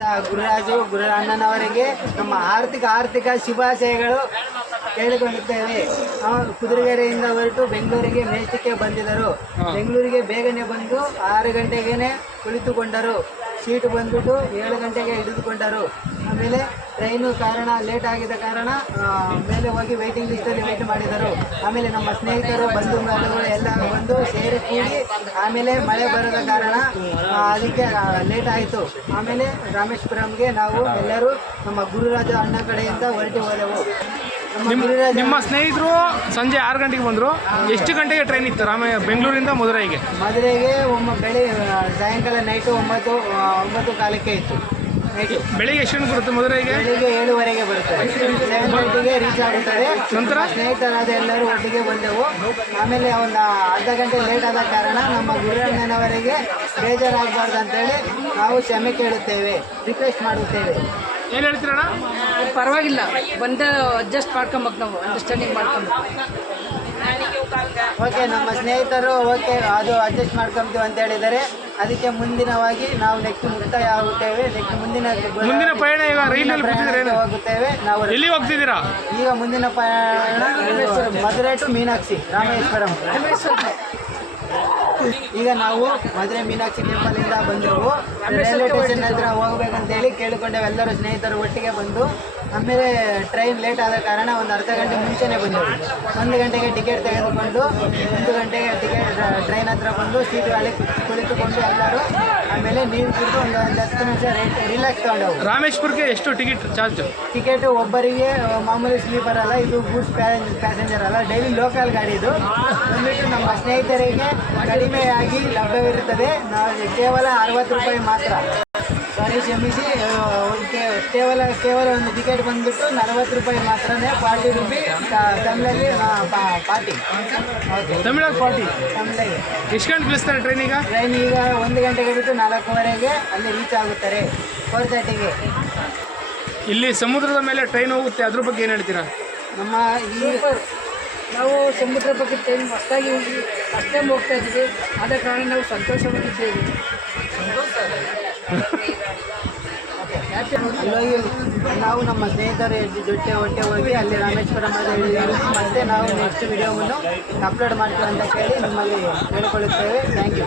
ಗುರುರಾಜು ಅಣ್ಣನವರಿಗೆ ನಮ್ಮ ಆರ್ಥಿಕ ಶುಭಾಶಯಗಳು ಹೇಳಿಕೊಳ್ಳುತ್ತೇವೆ. ಕುದುರೆಗೆರೆಯಿಂದ ಹೊರಟು ಬೆಂಗಳೂರಿಗೆ ಮೇಷ್ಟಕ್ಕೆ ಬಂದಿದ್ದರು. ಬೆಂಗಳೂರಿಗೆ ಬೇಗನೆ ಬಂದು 6 ಗಂಟೆಗೆ ಕುಳಿತುಕೊಂಡರು. ಸೀಟು ಬಂದ್ಬಿಟ್ಟು 7 ಗಂಟೆಗೆ ಹಿಡಿದುಕೊಂಡರು. ಆಮೇಲೆ ಟ್ರೈನು ಕಾರಣ ಲೇಟ್ ಆಗಿದ್ದ ಕಾರಣ ಮೇಲೆ ಹೋಗಿ ವೆಯ್ಟಿಂಗ್ ಲಿಸ್ಟಲ್ಲಿ ವೆಯ್ಟ್ ಮಾಡಿದರು. ಆಮೇಲೆ ನಮ್ಮ ಸ್ನೇಹಿತರು ಬಂಧು ಬಾಂಧವರು ಎಲ್ಲ ಬಂದು ಸೇರಿ ಕೂಡಿ ಆಮೇಲೆ ಮಳೆ ಬರದ ಕಾರಣ ಅದಕ್ಕೆ ಲೇಟ್ ಆಯಿತು. ಆಮೇಲೆ ರಾಮೇಶ್ವರಂಗೆ ನಾವು ಎಲ್ಲರೂ ನಮ್ಮ ಗುರುರಾಜ ಅಣ್ಣ ಕಡೆಯಿಂದ ಹೊರಟು ಹೋದೆವು. ನಿಮ್ಮ ಸ್ನೇಹಿತರು ಸಂಜೆ 6 ಗಂಟೆಗೆ ಬಂದರು. ಎಷ್ಟು ಗಂಟೆಗೆ ಟ್ರೈನ್ ಇತ್ತು ಬೆಂಗಳೂರಿಂದ ಮದುರೈಗೆ? ಸಾಯಂಕಾಲ ನೈಟು 9 ಕಾಲಕ್ಕೆ ಇತ್ತು. ಬೆಳಿಗ್ಗೆ ಎಷ್ಟು ಗಂಟೆ ಬರುತ್ತೆ ಮದುರೈಗೆ? ಬೆಳಿಗ್ಗೆ 7:30ಗೆ ಬರುತ್ತೆ. 7 ಗಂಟೆಗೆ ರೀಚ್ ಆಗುತ್ತದೆ. ನಂತರ ಸ್ನೇಹಿತರಾದ ಎಲ್ಲರೂ ಒಟ್ಟಿಗೆ ಬಂದೆವು. ಆಮೇಲೆ ಒಂದು ಅರ್ಧ ಗಂಟೆ ಲೇಟ್ ಆದ ಕಾರಣ ನಮ್ಮ ಗುರುಣ್ಣನವರಿಗೆ ಬೇಜಾರಾಗಬಾರ್ದು ಅಂತೇಳಿ ನಾವು ಕ್ಷಮೆ ಕೇಳುತ್ತೇವೆ, ರಿಕ್ವೆಸ್ಟ್ ಮಾಡುತ್ತೇವೆ. ಏನು ಹೇಳ್ತೀರಣ್ಣ? ಪರವಾಗಿಲ್ಲ, ಬಂದು ಅಡ್ಜಸ್ಟ್ ಮಾಡ್ಕೊಬೇಕು, ನಾವು ಅಂಡರ್ಸ್ಟ್ಯಾಂಡಿಂಗ್ ಮಾಡ್ಕೊಬೇಕು. ಓಕೆ, ನಮ್ಮ ಸ್ನೇಹಿತರು ಓಕೆ ಅದು ಅಡ್ಜಸ್ಟ್ ಮಾಡ್ಕೊತೀವಿ ಅಂತ ಹೇಳಿದರೆ ಅದಕ್ಕೆ ಮುಂದಿನವಾಗಿ ನಾವು ನೆಕ್ಸ್ಟ್ ಮುಕ್ತಾಯ ಆಗುತ್ತೇವೆ. ಮುಂದಿನ ಪಯಣ ಈಗ ರೈಲಲ್ಲಿ ಹೋಗುತ್ತೇವೆ. ನಾವು ಎಲ್ಲಿ ಹೋಗ್ತಿದ್ದೀರಾ ಈಗ? ಮುಂದಿನ ಪಯಣ ಮಧುರೈ ಟು ಮೀನಾಕ್ಷಿ ರಾಮೇಶ್ವರಂ. ಈಗ ನಾವು ಮಧುರೈ ಮೀನಾಕ್ಷಿ ಟೆಂಪಲಿಂದ ಬಂದೆವು. ರೈಲ್ವೆ ಸ್ಟೇಷನ್ ಹತ್ರ ಹೋಗ್ಬೇಕಂತೇಳಿ ಕೇಳಿಕೊಂಡೆವು. ಎಲ್ಲರೂ ಸ್ನೇಹಿತರು ಒಟ್ಟಿಗೆ ಬಂದು ಆಮೇಲೆ ಟ್ರೈನ್ ಲೇಟ್ ಆದ ಕಾರಣ ಒಂದು ಅರ್ಧ ಗಂಟೆ ಮುಂಚೆನೇ ಬಂದೆವು. 1 ಗಂಟೆಗೆ ಟಿಕೆಟ್ ತೆಗೆದುಕೊಂಡು 1 ಗಂಟೆಗೆ ಟ್ರೈನ್ ಹತ್ರ ಬಂದು ಸೀಟು ಅಲ್ಲಿ ಕುಳಿತುಕೊಂಡು ಎಲ್ಲರೂ ಆಮೇಲೆ ನೀರು ಕುಡಿದು ಒಂದು 10 ನಿಮಿಷ ರಿಲ್ಯಾಕ್ಸ್ ತಗೊಂಡೆವು. ರಾಮೇಶ್ವರಕ್ಕೆ ಎಷ್ಟು ಟಿಕೆಟ್ ಚಾರ್ಜ್? ಟಿಕೆಟ್ ಒಬ್ಬರಿಗೆ ಮಾಮೂಲಿ ಸ್ಲೀಪರ್ ಅಲ್ಲ, ಇದು ಗೂಡ್ಸ್ ಪ್ಯಾಸೆಂಜರ್ ಅಲ್ಲ, ಡೈಲಿ ಲೋಕಲ್ ಗಾಡಿ. ಇದು ಬಂದ್ಬಿಟ್ಟು ನಮ್ಮ ಸ್ನೇಹಿತರಿಗೆ ಕಡಿಮೆಯಾಗಿ ಲಭ್ಯವಿರುತ್ತದೆ. ನಾವು ಕೇವಲ 60 ರೂಪಾಯಿ ಮಾತ್ರ. ಸಾರಿ, ಕ್ಷಮಿಸಿ, ಕೇವಲ ಒಂದು ಟಿಕೆಟ್ ಬಂದುಬಿಟ್ಟು 40 ರೂಪಾಯಿ ಮಾತ್ರನೇ. 40 ರೂಪಾಯಿ ತಮಿಳಲ್ಲಿ ಪಾರ್ಟಿ. ತಮಿಳಲ್ಲಿ ಪಾರ್ಟಿ. ತಮಿಳಿಗೆ ಎಷ್ಟು ಗಂಟೆ ಕಳಿಸ್ತಾರೆ ಟ್ರೈನ್ ಈಗ? ಟ್ರೈನ್ ಈಗ 1 ಗಂಟೆಗೆ ಬಿಟ್ಟು 4:15ಗೆ ಅಲ್ಲಿ ರೀಚ್ ಆಗುತ್ತಾರೆ. 4:30ಗೆ. ಇಲ್ಲಿ ಸಮುದ್ರದ ಮೇಲೆ ಟ್ರೈನ್ ಹೋಗುತ್ತೆ, ಅದ್ರ ಬಗ್ಗೆ ಏನು ಹೇಳ್ತೀರಾ? ನಮ್ಮ ನಾವು ಸಮುದ್ರ ಬಗ್ಗೆ ಟ್ರೈನ್ ಹೊಸದಾಗಿ ಫಸ್ಟ್ ಟೈಮ್ ಹೋಗ್ತಾ ಇದ್ದೀವಿ. ಆದ ಕಾರಣ ನಾವು ಸಂತೋಷವಾಗಿದ್ದೇವೆ. ಅಲ್ಲೋಗಿ ನಾವು ನಮ್ಮ ಸ್ನೇಹಿತರ ಜೊತೆ ಹೋಗಿ ಅಲ್ಲಿ ರಾಮೇಶ್ವರಂ ಮತ್ತೆ ನಾವು ನೆಕ್ಸ್ಟ್ ವಿಡಿಯೋವನ್ನು ಅಪ್ಲೋಡ್ ಮಾಡ್ತೀವಿ ಅಂತ ಕೇಳಿ ನಿಮ್ಮಲ್ಲಿ ಹೇಳಿಕೊಳ್ಳುತ್ತೇವೆ. Thank you.